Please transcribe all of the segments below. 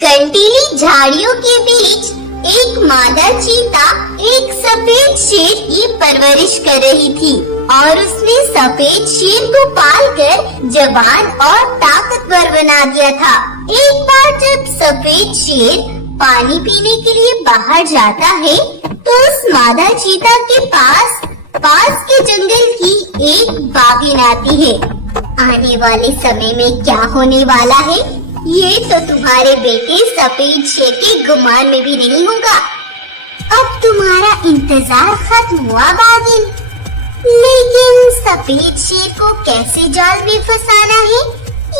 कंटीली झाड़ियों के बीच एक मादा चीता एक सफेद शेर की परवरिश कर रही थी और उसने सफेद शेर को पालकर जवान और ताकतवर बना दिया था। एक बार जब सफेद शेर पानी पीने के लिए बाहर जाता है तो उस मादा चीता के पास के जंगल की एक बाघिन आती है। आने वाले समय में क्या होने वाला है ये तो तुम्हारे बेटे सफेद शेर के गुमान में भी नहीं होगा। अब तुम्हारा इंतजार खत्म हुआ बाघिन, लेकिन सफेद शेर को कैसे जाल में फंसाना है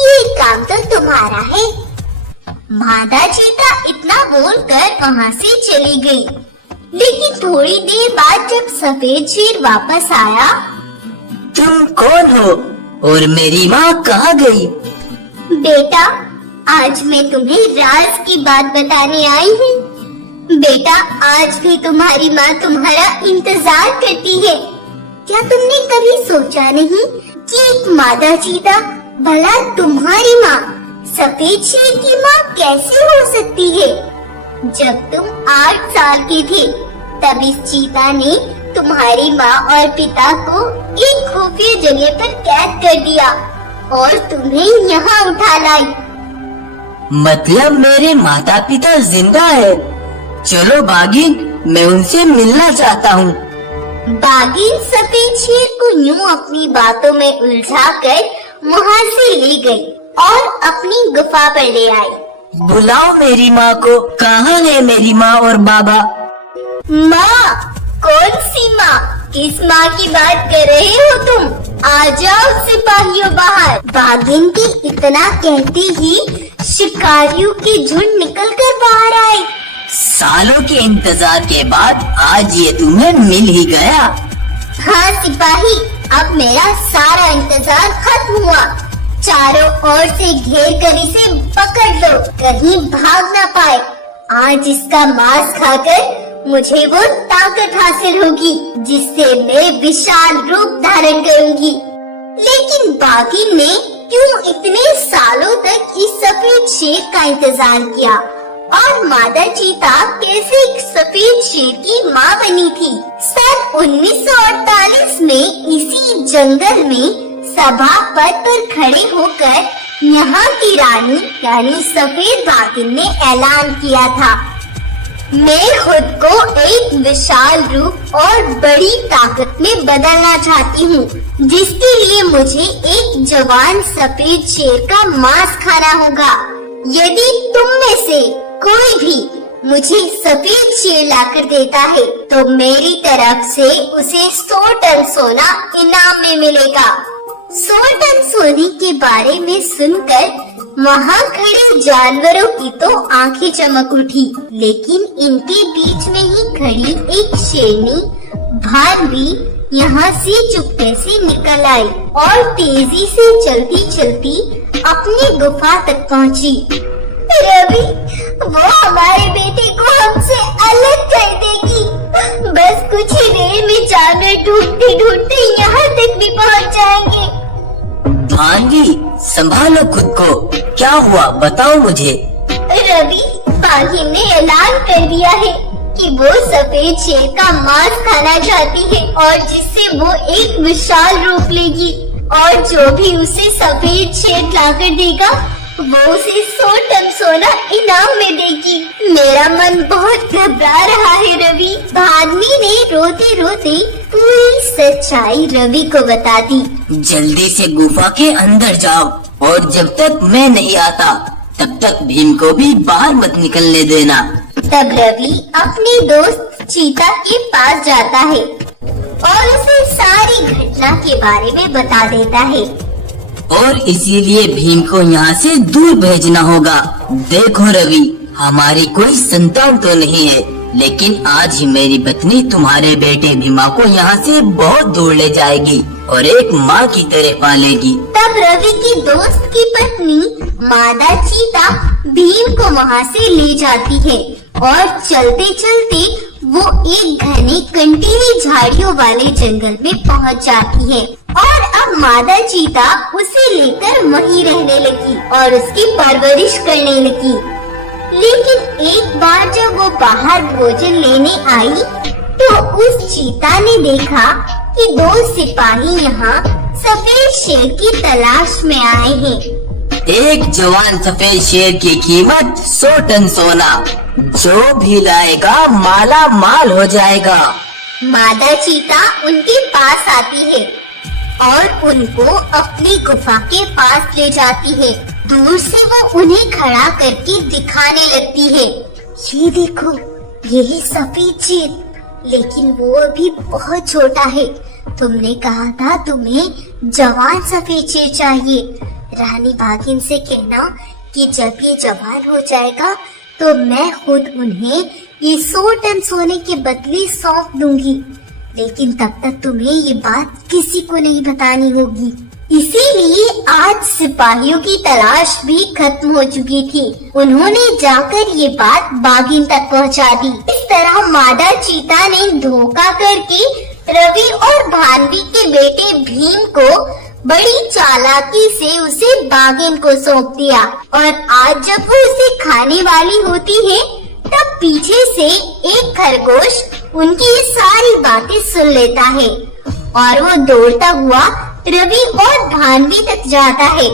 ये काम तो तुम्हारा है। मादा चीता इतना बोलकर वहाँ से चली गई, लेकिन थोड़ी देर बाद जब सफेद शेर वापस आया, तुम कौन हो और मेरी माँ कहाँ गई? बेटा, आज मैं तुम्हें राज की बात बताने आई हूँ। बेटा, आज भी तुम्हारी माँ तुम्हारा इंतजार करती है। क्या तुमने कभी सोचा नहीं कि एक मादा चीता भला तुम्हारी माँ सफेद शेर की माँ कैसे हो सकती है? जब तुम 8 साल के थे तब इस चीता ने तुम्हारी माँ और पिता को एक खुफिया जगह पर कैद कर दिया और तुम्हें यहाँ उठा लाई। मतलब मेरे माता पिता जिंदा है? चलो बाघिन, मैं उनसे मिलना चाहता हूँ। बाघिन सफेद शेर को यूं अपनी बातों में उलझाकर वहाँ से ले गई और अपनी गुफा पर ले आई। बुलाओ मेरी माँ को। कहाँ है मेरी माँ और बाबा? माँ? कौन सी माँ? किस माँ की बात कर रहे हो तुम? आ जाओ सिपाहियों बाहर। बाघिन की इतना कहते ही शिकारियों के झुंड निकल कर बाहर आए। सालों के इंतजार के बाद आज ये तुम्हें मिल ही गया। हाँ सिपाही, अब मेरा सारा इंतजार खत्म हुआ। चारों ओर से घेर कर इसे पकड़ लो, कहीं भाग ना पाए। आज इसका मांस खाकर मुझे वो ताकत हासिल होगी जिससे मैं विशाल रूप धारण करूंगी। लेकिन बाघिन ने क्यों इतने सालों तक इस सफेद शेर का इंतजार किया और मादा चीता कैसे एक सफेद शेर की माँ बनी थी? सन 1948 में इसी जंगल में सभा पद पर खड़े होकर यहाँ की रानी यानी सफेद बाघिन ने ऐलान किया था, मैं खुद को एक विशाल रूप और बड़ी ताकत में बदलना चाहती हूँ, जिसके लिए मुझे एक जवान सफेद शेर का मांस खाना होगा। यदि तुम में से कोई भी मुझे सफेद शेर लाकर देता है तो मेरी तरफ से उसे 100 टन सोना इनाम में मिलेगा। 100 टन सोने के बारे में सुनकर वहाँ खड़े जानवरों की तो आंखें चमक उठी, लेकिन इनके बीच में ही खड़ी एक शेरनी भालवी यहाँ से चुपके से निकल आई और तेजी से चलती चलती अपनी गुफा तक पहुँची। रवि, वो हमारे बेटे को हमसे अलग कर देगी। बस कुछ ही देर में जानवर ढूंढते ढूंढते यहाँ तक भी पहुँच जाएंगे। भांगी, संभालो खुद को। क्या हुआ बताओ मुझे। रवि, बाघिन ने ऐलान कर दिया है कि वो सफेद शेर का मांस खाना चाहती है और जिससे वो एक विशाल रूप लेगी और जो भी उसे सफेद शेर लाकर देगा वो उसे 100 टन सोना इनाम में देगी। मेरा मन बहुत घबरा रहा है रवि। भाग्नी ने रोते रोते पूरी सच्चाई रवि को बता दी। जल्दी से गुफा के अंदर जाओ और जब तक मैं नहीं आता तब तक भीम को भी बाहर मत निकलने देना। तब रवि अपने दोस्त चीता के पास जाता है और उसे सारी घटना के बारे में बता देता है। और इसीलिए भीम को यहाँ से दूर भेजना होगा। देखो रवि, हमारी कोई संतान तो नहीं है, लेकिन आज ही मेरी पत्नी तुम्हारे बेटे भीमा को यहाँ से बहुत दूर ले जाएगी और एक माँ की तरह पालेगी। तब रवि की दोस्त की पत्नी मादा चीता भीम को वहाँ से ले जाती है और चलते चलते वो एक घने कंटीली झाड़ियों वाले जंगल में पहुँच जाती है और अब मादा चीता उसे लेकर वहीं रहने लगी और उसकी परवरिश करने लगी। लेकिन एक बार जब वो बाहर भोजन लेने आई तो उस चीता ने देखा कि 2 सिपाही यहाँ सफेद शेर की तलाश में आए हैं। एक जवान सफेद शेर की कीमत 100 टन सोना, जो भी लाएगा माला माल हो जाएगा। मादा चीता उनके पास आती है और उनको अपनी गुफा के पास ले जाती है। दूर से वो उन्हें खड़ा करके दिखाने लगती है, ये देखो, यही सफेद शेर, लेकिन वो अभी बहुत छोटा है। तुमने कहा था तुम्हें जवान सफेद शेर चाहिए। रानी बाघिन से कहना कि जब ये जवान हो जाएगा तो मैं खुद उन्हें ये 100 टन सोने के बदले सौंप दूंगी, लेकिन तब तक तुम्हें ये बात किसी को नहीं बतानी होगी। इसीलिए आज सिपाहियों की तलाश भी खत्म हो चुकी थी। उन्होंने जाकर ये बात बाघिन तक पहुंचा दी। इस तरह मादा चीता ने धोखा करके रवि और भानवी के बेटे भीम को बड़ी चालाकी से उसे बाघिन को सौंप दिया। और आज जब वो उसे खाने वाली होती है तब पीछे से एक खरगोश उनकी ये सारी बातें सुन लेता है और वो दौड़ता हुआ रवि और भानवी तक जाता है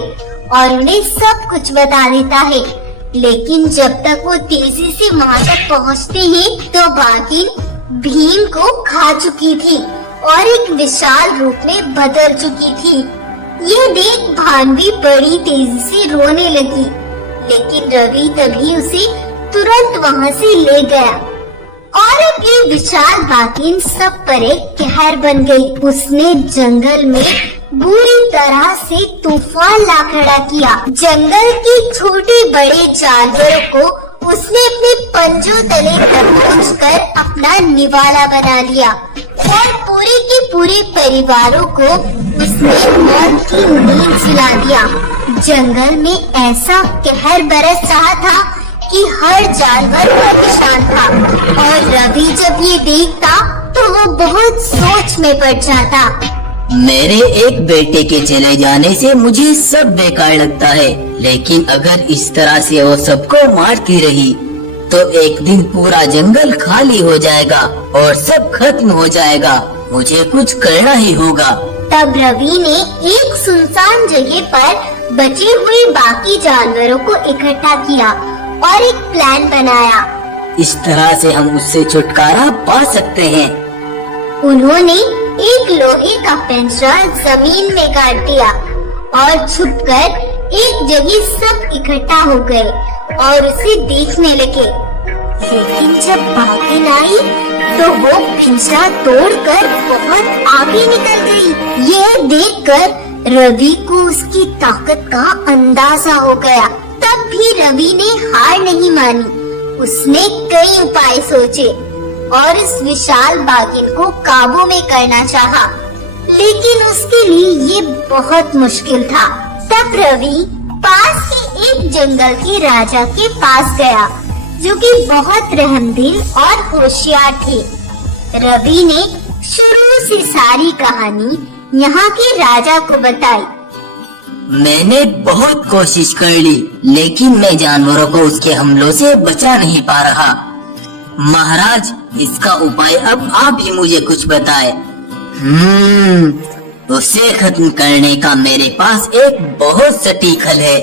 और उन्हें सब कुछ बता देता है। लेकिन जब तक वो तेजी से वहाँ तक पहुँचते हैं तो बाघिन भीम को खा चुकी थी और एक विशाल रूप में बदल चुकी थी। ये देख भानवी बड़ी तेजी से रोने लगी, लेकिन रवि तभी उसे तुरंत वहाँ से ले गया और अब ये विशाल बाघिन सब पर एक कहर बन गई। उसने जंगल में बुरी तरह से तूफान ला खड़ा किया। जंगल के छोटे बड़े जानवरों को उसने अपने पंजों तले दबोच कर अपना निवाला बना लिया और पूरे के पूरे परिवारों को उसने मौत की नींद सुला दिया। जंगल में ऐसा कहर बरस रहा था कि हर जानवर परेशान था और रवि जब ये देखता तो वो बहुत सोच में पड़ जाता। मेरे एक बेटे के चले जाने से मुझे सब बेकार लगता है, लेकिन अगर इस तरह से वो सबको मारती रही तो एक दिन पूरा जंगल खाली हो जाएगा और सब खत्म हो जाएगा। मुझे कुछ करना ही होगा। तब रवि ने एक सुनसान जगह पर बचे हुए बाकी जानवरों को इकट्ठा किया और एक प्लान बनाया। इस तरह से हम उससे छुटकारा पा सकते हैं। उन्होंने एक लोहे का पिंजरा जमीन में गाड़ दिया और छुपकर एक जगह सब इकट्ठा हो गए और उसे देखने लगे। लेकिन जब बाघिन आई तो वो पिंजरा तोड़कर बहुत आगे निकल गई। यह देखकर रवि को उसकी ताकत का अंदाजा हो गया। तब भी रवि ने हार नहीं मानी। उसने कई उपाय सोचे और इस विशाल बाघिन को काबू में करना चाहा, लेकिन उसके लिए ये बहुत मुश्किल था। तब रवि पास के एक जंगल के राजा के पास गया, जो कि बहुत रहमदिल और होशियार थे। रवि ने शुरू से सारी कहानी यहाँ के राजा को बताई। मैंने बहुत कोशिश कर ली, लेकिन मैं जानवरों को उसके हमलों से बचा नहीं पा रहा। महाराज, इसका उपाय अब आप ही मुझे कुछ बताए। उसे खत्म करने का मेरे पास एक बहुत सटीक हल है।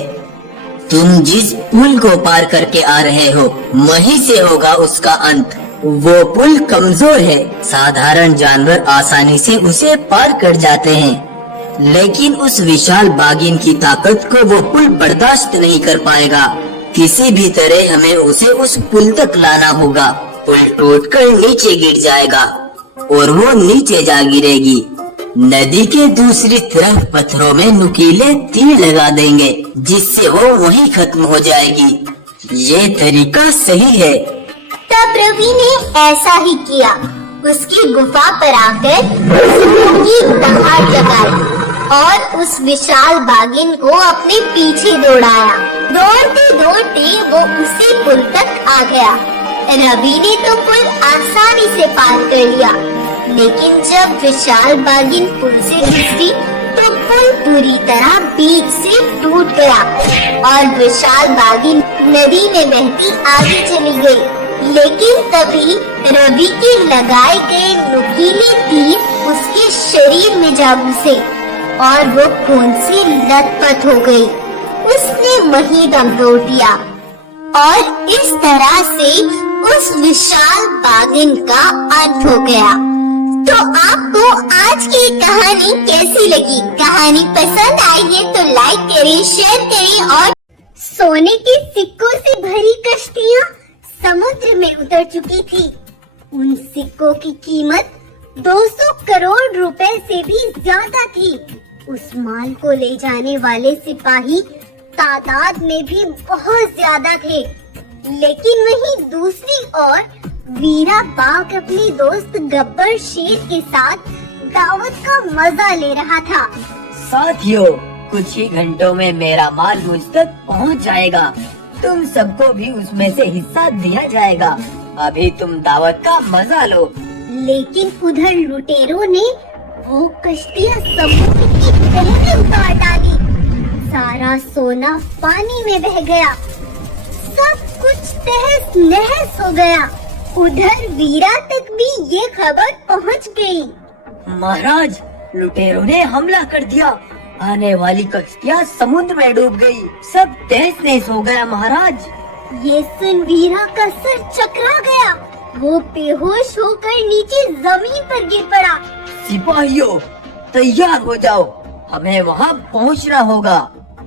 तुम जिस पुल को पार करके आ रहे हो, वहीं से होगा उसका अंत। वो पुल कमजोर है, साधारण जानवर आसानी से उसे पार कर जाते हैं, लेकिन उस विशाल बाघिन की ताकत को वो पुल बर्दाश्त नहीं कर पाएगा। किसी भी तरह हमें उसे उस पुल तक लाना होगा। पुल टूटकर नीचे गिर जाएगा और वो नीचे जा गिरेगी। नदी के दूसरी तरफ पत्थरों में नुकीले तीर लगा देंगे, जिससे वो वहीं खत्म हो जाएगी। ये तरीका सही है। तब रवि ने ऐसा ही किया। उसकी गुफा पर आकर उसने दहाड़ लगाई और उस विशाल बाघिन को अपने पीछे दौड़ाया। दौड़ते दौड़ते वो उसी पुल तक आ गया। रवि ने तो पुल आसानी से पार कर लिया, लेकिन जब विशाल बाघिन पुल से गुजरी तो पुल पूरी तरह बीच से टूट गया और विशाल बागी नदी में बहती आगे चली गई। लेकिन तभी रवि के लगाए गए नुकीले तीर उसके शरीर में जा घुसे और वो खून से लथपथ हो गई। उसने वहीं दम तोड़ दिया और इस तरह से उस विशाल बाघिन का अंत हो गया। तो आपको आज की कहानी कैसी लगी? कहानी पसंद आई है तो लाइक करें, शेयर करें। और सोने के सिक्कों से भरी कश्तियाँ समुद्र में उतर चुकी थी। उन सिक्कों की कीमत 200 करोड़ रुपए से भी ज्यादा थी। उस माल को ले जाने वाले सिपाही तादाद में भी बहुत ज्यादा थे। लेकिन वहीं दूसरी ओर वीरा बाघ अपने दोस्त गब्बर शेर के साथ दावत का मजा ले रहा था। साथियों, कुछ ही घंटों में मेरा माल मुझ तक पहुंच जाएगा। तुम सबको भी उसमें से हिस्सा दिया जाएगा। अभी तुम दावत का मजा लो। लेकिन उधर लुटेरों ने वो कश्तियाँ समुद्र की तह में उतार डाली। सारा सोना पानी में बह गया। सब कुछ तहस नहस हो गया। उधर वीरा तक भी ये खबर पहुंच गई। महाराज, लुटेरों ने हमला कर दिया। आने वाली कश्तियाँ समुद्र में डूब गई। सब तहस नहस हो गया महाराज। ये सुन वीरा का सर चकरा गया। वो बेहोश होकर नीचे जमीन पर गिर पड़ा। सिपाहियों, तैयार हो जाओ, हमें वहाँ पहुँचना होगा।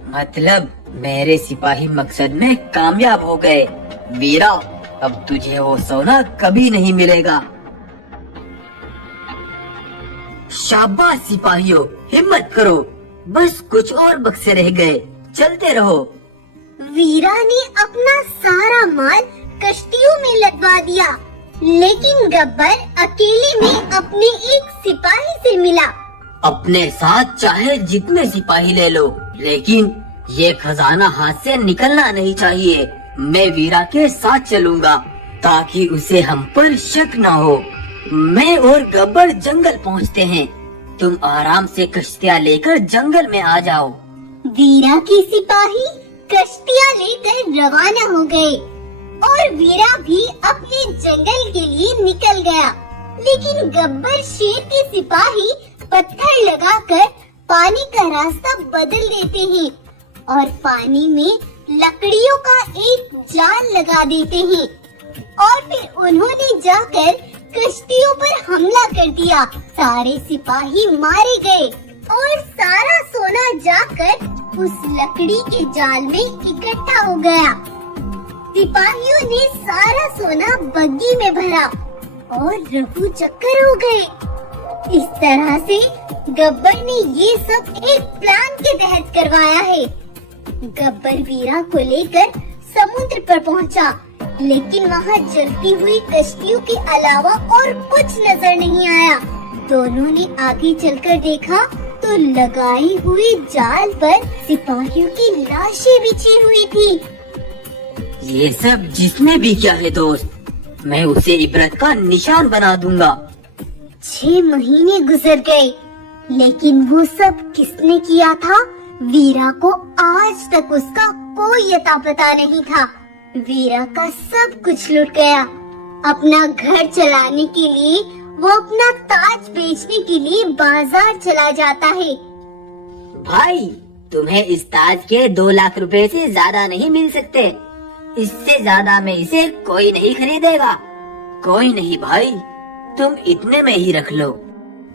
मतलब मेरे सिपाही मकसद में कामयाब हो गए। वीरा, अब तुझे वो सोना कभी नहीं मिलेगा। शाबाश सिपाहियों, हिम्मत करो। बस कुछ और बक्से रह गए, चलते रहो। वीरा ने अपना सारा माल कश्तियों में लदवा दिया। लेकिन गब्बर अकेले में अपने एक सिपाही से मिला। अपने साथ चाहे जितने सिपाही ले लो, लेकिन ये खजाना हाथ से निकलना नहीं चाहिए। मैं वीरा के साथ चलूंगा ताकि उसे हम पर शक न हो। मैं और गब्बर जंगल पहुंचते हैं। तुम आराम से कश्तियाँ लेकर जंगल में आ जाओ। वीरा के सिपाही कश्तियाँ लेकर रवाना हो गए और वीरा भी अपने जंगल के लिए निकल गया। लेकिन गब्बर शेर के सिपाही पत्थर लगाकर पानी का रास्ता बदल देते हैं और पानी में लकड़ियों का एक जाल लगा देते हैं। और फिर उन्होंने जाकर कश्तियों पर हमला कर दिया। सारे सिपाही मारे गए और सारा सोना जाकर उस लकड़ी के जाल में इकट्ठा हो गया। सिपाहियों ने सारा सोना बग्गी में भरा और रफू चक्कर हो गए। इस तरह से गब्बर ने ये सब एक प्लान के तहत करवाया है। गब्बर वीरा को लेकर समुद्र पर पहुंचा, लेकिन वहाँ जलती हुई कश्तियों के अलावा और कुछ नजर नहीं आया। दोनों ने आगे चलकर देखा तो लगाए हुए जाल पर सिपाहियों की लाशें बिछी हुई थी। ये सब जिसने भी किया है दोस्त, मैं उसे इबरत का निशान बना दूंगा। 6 महीने गुजर गए, लेकिन वो सब किसने किया था, वीरा को आज तक उसका कोई अता पता नहीं था। वीरा का सब कुछ लुट गया। अपना घर चलाने के लिए वो अपना ताज बेचने के लिए बाजार चला जाता है। भाई, तुम्हें इस ताज के 2 लाख रुपए से ज्यादा नहीं मिल सकते। इससे ज्यादा में इसे कोई नहीं खरीदेगा। कोई नहीं भाई, तुम इतने में ही रख लो।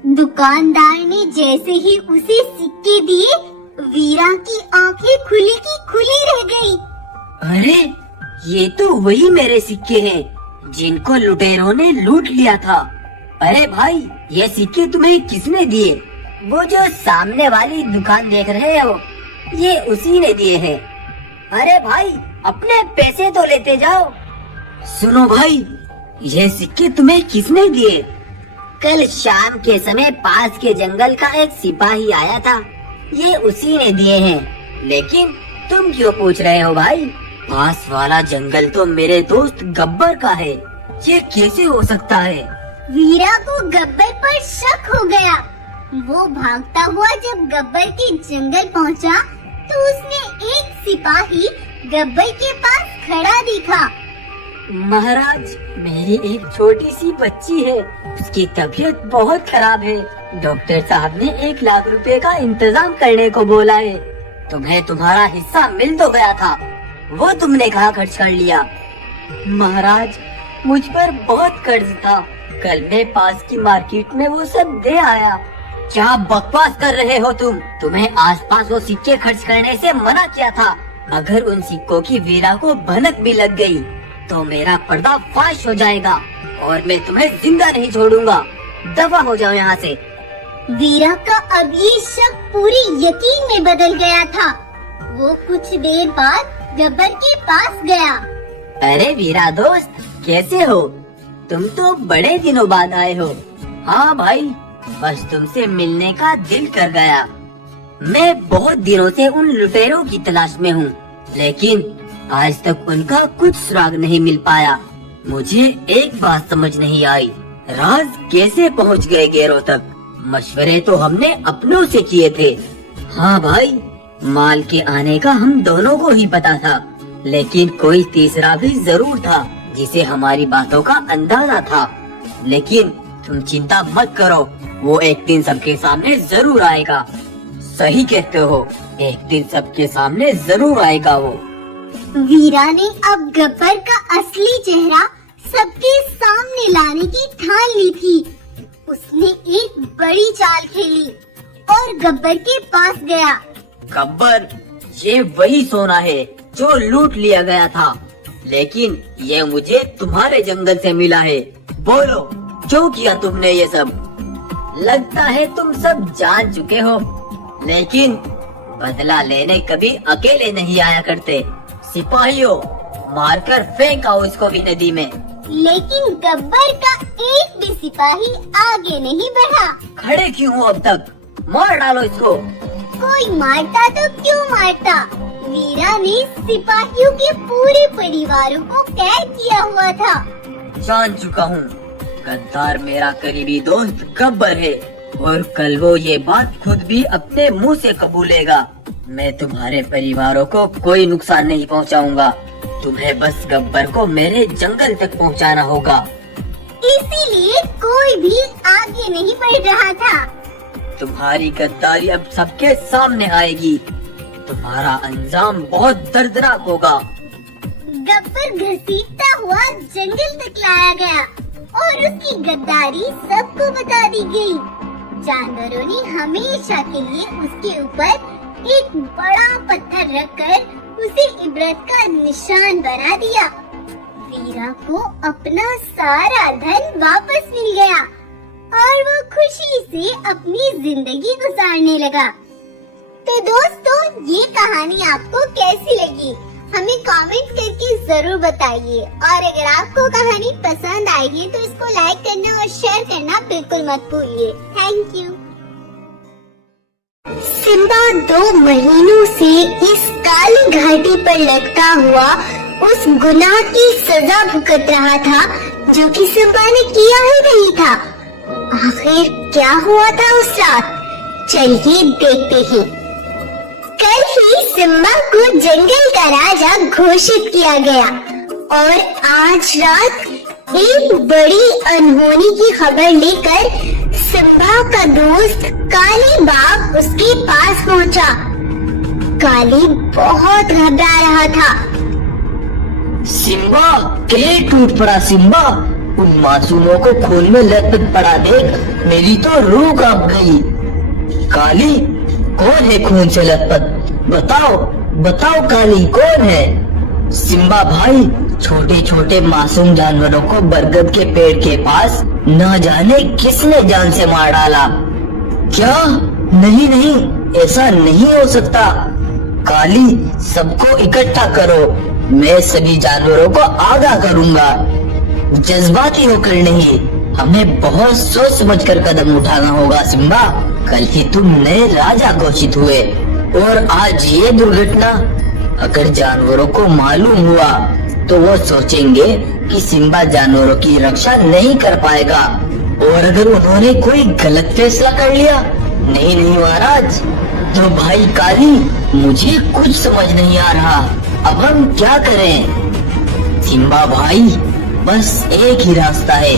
दुकानदार ने जैसे ही उसे सिक्के दिए, वीरा की आंखें खुली की खुली रह गई। अरे, ये तो वही मेरे सिक्के हैं जिनको लुटेरों ने लूट लिया था। अरे भाई, ये सिक्के तुम्हें किसने दिए? वो जो सामने वाली दुकान देख रहे हो, ये उसी ने दिए हैं। अरे भाई, अपने पैसे तो लेते जाओ। सुनो भाई, ये सिक्के तुम्हें किसने दिए? कल शाम के समय पास के जंगल का एक सिपाही आया था, ये उसी ने दिए हैं। लेकिन तुम क्यों पूछ रहे हो भाई? पास वाला जंगल तो मेरे दोस्त गब्बर का है। ये कैसे हो सकता है? वीरा को गब्बर पर शक हो गया। वो भागता हुआ जब गब्बर के जंगल पहुंचा, तो उसने एक सिपाही गब्बर के पास खड़ा देखा। महाराज, मेरी एक छोटी सी बच्ची है, उसकी तबीयत बहुत खराब है। डॉक्टर साहब ने 1 लाख रुपए का इंतजाम करने को बोला है। तुम्हें तुम्हारा हिस्सा मिल तो गया था, वो तुमने कहाँ खर्च कर लिया? महाराज, मुझ पर बहुत कर्ज था, कल मैं पास की मार्केट में वो सब दे आया। क्या बकवास कर रहे हो तुम? तुम्हें आसपास वो सिक्के खर्च करने से मना किया था। अगर उन सिक्कों की वीरा को भनक भी लग गई तो मेरा पर्दा फाश हो जाएगा और मैं तुम्हें जिंदा नहीं छोड़ूंगा। दफा हो जाओ यहाँ से। वीरा का अब ये शक पूरी यकीन में बदल गया था। वो कुछ देर बाद गब्बर के पास गया। अरे वीरा दोस्त, कैसे हो? तुम तो बड़े दिनों बाद आए हो। हाँ भाई, बस तुमसे मिलने का दिल कर गया। मैं बहुत दिनों से उन लुटेरों की तलाश में हूँ, लेकिन आज तक उनका कुछ सुराग नहीं मिल पाया। मुझे एक बात समझ नहीं आई, राज कैसे पहुँच गए गैरों तक? मशवरे तो हमने अपनों से किए थे। हाँ भाई, माल के आने का हम दोनों को ही पता था, लेकिन कोई तीसरा भी जरूर था जिसे हमारी बातों का अंदाजा था। लेकिन तुम चिंता मत करो, वो एक दिन सबके सामने जरूर आएगा। सही कहते हो, एक दिन सबके सामने जरूर आएगा वो। वीरा ने अब गब्बर का असली चेहरा सबके सामने लाने की ठान ली थी। उसने एक बड़ी चाल खेली और गब्बर के पास गया। गब्बर, ये वही सोना है जो लूट लिया गया था, लेकिन ये मुझे तुम्हारे जंगल से मिला है। बोलो, क्यों किया तुमने ये सब? लगता है तुम सब जान चुके हो, लेकिन बदला लेने कभी अकेले नहीं आया करते। सिपाहियों, मारकर फेंक आओ इसको भी नदी में। लेकिन गब्बर का एक भी सिपाही आगे नहीं बढ़ा। खड़े क्यों हो अब तक? मार डालो इसको। कोई मारता तो क्यों मारता? वीरा ने सिपाहियों के पूरे परिवारों को कैद किया हुआ था। जान चुका हूँ, गद्दार मेरा करीबी दोस्त गब्बर है, और कल वो ये बात खुद भी अपने मुंह से कबूलेगा। मैं तुम्हारे परिवारों को कोई नुकसान नहीं पहुँचाऊंगा। तुम्हें बस गब्बर को मेरे जंगल तक पहुँचाना होगा। इसीलिए कोई भी आगे नहीं बढ़ रहा था। तुम्हारी गद्दारी अब सबके सामने आएगी। तुम्हारा अंजाम बहुत दर्दनाक होगा। गब्बर घसीटता हुआ जंगल तक लाया गया और उसकी गद्दारी सबको बता दी गई। जानवरों ने हमेशा के लिए उसके ऊपर एक बड़ा पत्थर रखकर उसे इबरत का निशान बना दिया। वीरा को अपना सारा धन वापस मिल गया और वो खुशी से अपनी जिंदगी गुजारने लगा। तो दोस्तों, ये कहानी आपको कैसी लगी? हमें कमेंट करके जरूर बताइए, और अगर आपको कहानी पसंद आई है तो इसको लाइक करना और शेयर करना बिल्कुल मत भूलिए। Thank you. सिम्बा 2 महीनों से इस काली घाटी पर लटका हुआ उस गुनाह की सजा भुगत रहा था जो कि सिम्बा ने किया ही नहीं था। आखिर क्या हुआ था उस रात? चलिए देखते हैं। कल ही सिम्बा को जंगल का राजा घोषित किया गया और आज रात एक बड़ी अनहोनी की खबर लेकर सिम्बा का दोस्त काली बाघ उसके पास पहुंचा। काली बहुत घबरा रहा था। सिम्बा, क्या टूट पड़ा सिम्बा? उन मासूमों को खून में लथपथ पड़ा देख मेरी तो रूह कांप गई। काली, कौन है खून से लथपथ? बताओ बताओ काली, कौन है? सिम्बा भाई, छोटे छोटे मासूम जानवरों को बरगद के पेड़ के पास न जाने किसने जान से मार डाला। क्या? नहीं नहीं, ऐसा नहीं हो सकता। काली, सबको इकट्ठा करो, मैं सभी जानवरों को आगाह करूंगा। जज्बाती होकर नहीं, हमें बहुत सोच समझकर कदम उठाना होगा। सिम्बा, कल ही तुम नए राजा घोषित हुए और आज ये दुर्घटना। अगर जानवरों को मालूम हुआ तो वो सोचेंगे कि सिम्बा जानवरों की रक्षा नहीं कर पाएगा, और अगर उन्होंने कोई गलत फैसला कर लिया नहीं नहीं महाराज, तो भाई काली, मुझे कुछ समझ नहीं आ रहा, अब हम क्या करें? सिम्बा भाई, बस एक ही रास्ता है,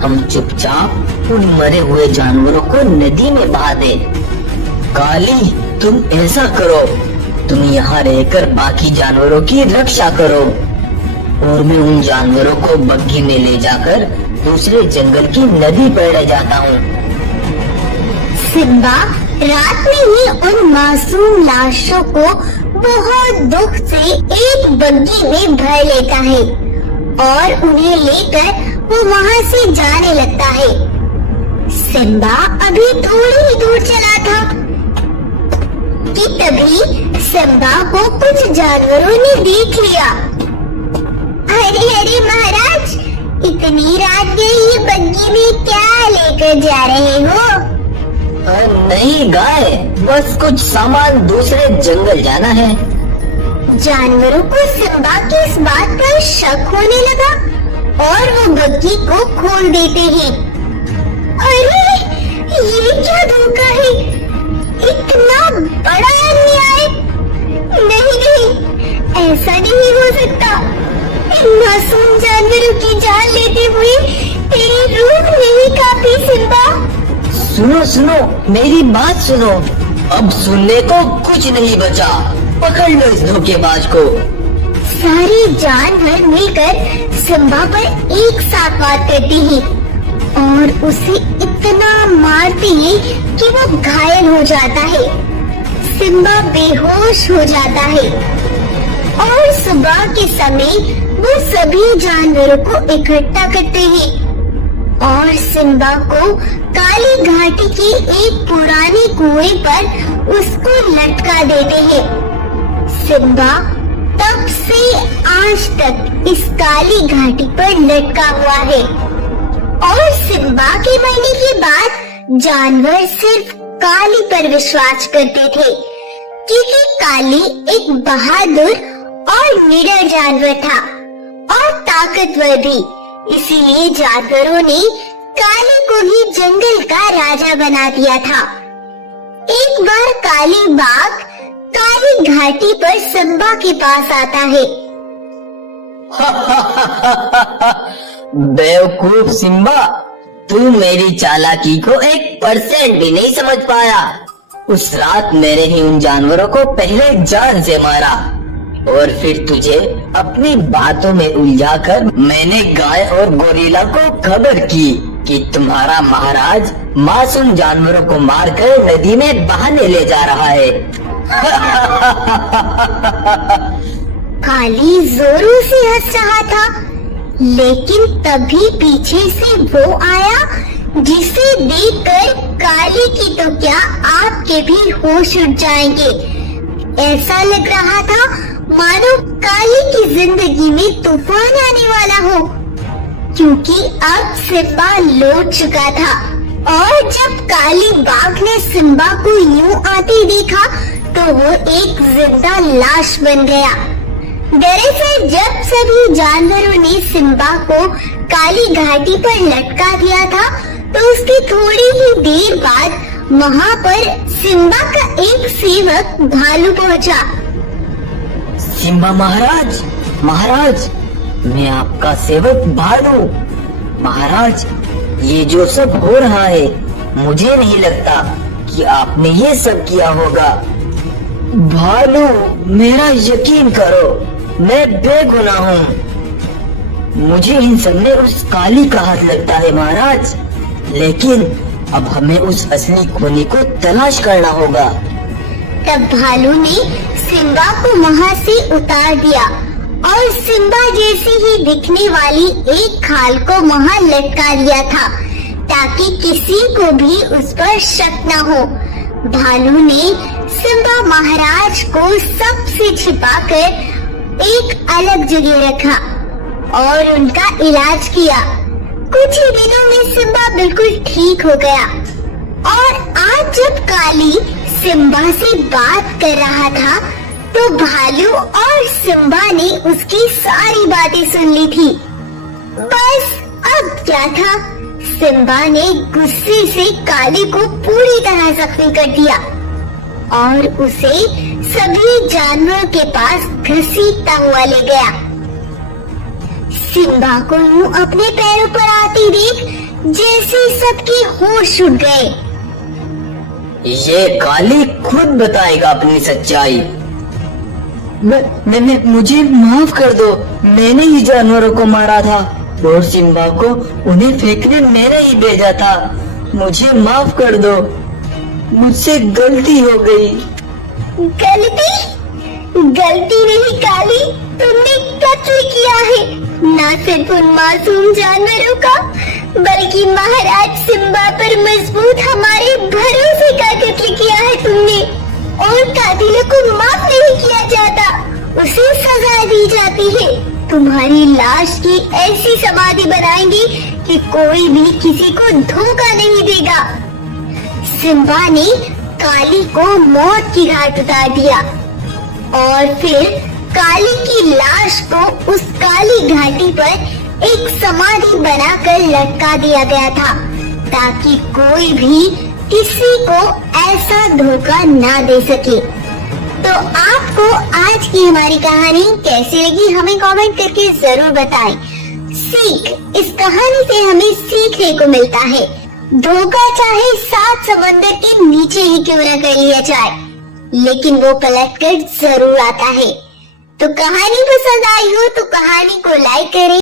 हम चुपचाप उन मरे हुए जानवरों को नदी में बहा दें। काली, तुम ऐसा करो, तुम यहाँ रहकर बाकी जानवरों की रक्षा करो और मैं उन जानवरों को बग्घी में ले जाकर दूसरे जंगल की नदी पर ले जाता हूँ। सिम्बा रात में ही उन मासूम लाशों को बहुत दुख से एक बग्घी में भर लेता है और उन्हें लेकर वो वहाँ से जाने लगता है। सिम्बा अभी थोड़ी ही दूर चला था कि तभी सिम्बा को कुछ जानवरों ने देख लिया। अरे अरे महाराज, इतनी रात गई ये बग्घी में क्या लेकर जा रहे हो? नहीं गाय, बस कुछ सामान दूसरे जंगल जाना है। जानवरों को सिम्बा की इस बात पर शक होने लगा और वो बग्घी को खोल देते हैं। अरे ये क्या धोखा है, इतना बड़ा अन्याय! नहीं नहीं, ऐसा नहीं हो सकता। इन मासूम जानवरों की जान लेते हुए तेरी रूह नहीं कांपी सिम्बा। सुनो सुनो, मेरी बात सुनो, अब सुनने को कुछ नहीं बचा, पकड़ लो इस धोखेबाज को। सारे जानवर मिलकर सिम्बा पर एक साथ वार करते हैं और उसे इतना मारते हैं कि वो घायल हो जाता है। सिम्बा बेहोश हो जाता है और सुबह के समय वो सभी जानवरों को इकट्ठा करते हैं और सिम्बा को काली घाटी के एक पुराने कुएं पर उसको लटका देते हैं। सिम्बा तब से आज तक इस काली घाटी पर लटका हुआ है और सिम्बा के मरने के बाद जानवर सिर्फ काली पर विश्वास करते थे, क्योंकि काली एक बहादुर और निडर जानवर था और ताकतवर भी। इसीलिए जानवरों ने काली को ही जंगल का राजा बना दिया था। एक बार काली बाघ काली घाटी पर सिम्बा के पास आता है। बेवकूफ सिम्बा, तू मेरी चालाकी को 1% भी नहीं समझ पाया। उस रात मैंने ही उन जानवरों को पहले जान से मारा और फिर तुझे अपनी बातों में उलझाकर मैंने गाय और गोरिल्ला को खबर की कि तुम्हारा महाराज मासूम जानवरों को मारकर नदी में बहाने ले जा रहा है। काली जोरों से हंस रहा था, लेकिन तभी पीछे से वो आया जिसे देखकर काली की तो क्या आपके भी होश उड़ जाएंगे। ऐसा लग रहा था मानो काली की जिंदगी में तूफान आने वाला हो, क्योंकि अब सिम्बा लौट चुका था और जब काली बाघ ने सिम्बा को यूं आते देखा तो वो एक जिंदा लाश बन गया। दरअसल जब सभी जानवरों ने सिम्बा को काली घाटी पर लटका दिया था तो उसके थोड़ी ही देर बाद वहाँ पर सिम्बा का एक सेवक भालू पहुँचा। सिम्बा महाराज, महाराज, मैं आपका सेवक भालू। महाराज, ये जो सब हो रहा है मुझे नहीं लगता कि आपने ये सब किया होगा। भालू, मेरा यकीन करो, मैं बेगुनाह हूँ। मुझे इन सब में उस काली का हाथ लगता है महाराज, लेकिन अब हमें उस असली खूनी को तलाश करना होगा। तब भालू ने सिम्बा को वहाँ से उतार दिया और सिम्बा जैसी ही दिखने वाली एक खाल को वहाँ लटका दिया था ताकि किसी को भी उस पर शक न हो। भालू ने सिम्बा महाराज को सबसे छिपाकर एक अलग जगह रखा और उनका इलाज किया। कुछ ही दिनों में सिम्बा बिल्कुल ठीक हो गया और आज जब काली सिम्बा से बात कर रहा था तो भालू और सिम्बा ने उसकी सारी बातें सुन ली थी। बस अब क्या था, सिम्बा ने गुस्से से काली को पूरी तरह जख्मी कर दिया और उसे सभी जानवरों के पास घसीटता हुआ ले गया। सिम्बा को यूं अपने पैरों पर आती देख जैसे सबके होश उड़ गए। ये काली खुद बताएगा अपनी सच्चाई। मुझे माफ कर दो, मैंने ही जानवरों को मारा था और सिम्बा को उन्हें फेंकने मैंने ही भेजा था। मुझे माफ कर दो, मुझसे गलती हो गई। गलती नहीं काली, तुमने कत्ल किया है, न सिर्फ उन मासूम जानवरों का बल्कि महाराज सिम्बा पर मजबूत हमारे भरोसे का कत्ल किया है तुमने। और कातिलों को माफ नहीं किया जाता, उसे सजा दी जाती है। तुम्हारी लाश की ऐसी समाधि बनाएंगे कि कोई भी किसी को धोखा नहीं देगा। सिम्बा ने काली को मौत की घाट उतार दिया और फिर काली की लाश को उस काली घाटी पर एक समाधि बनाकर लटका दिया गया था ताकि कोई भी किसी को ऐसा धोखा ना दे सके। तो आपको आज की हमारी कहानी कैसी लगी हमें कमेंट करके जरूर बताएं। सीख, इस कहानी से हमें सीखने को मिलता है, धोखा चाहे 7 समंदर के नीचे ही क्यों न कर लिया जाए, लेकिन वो पलट कर जरूर आता है। तो कहानी पसंद आई हो तो कहानी को लाइक करें।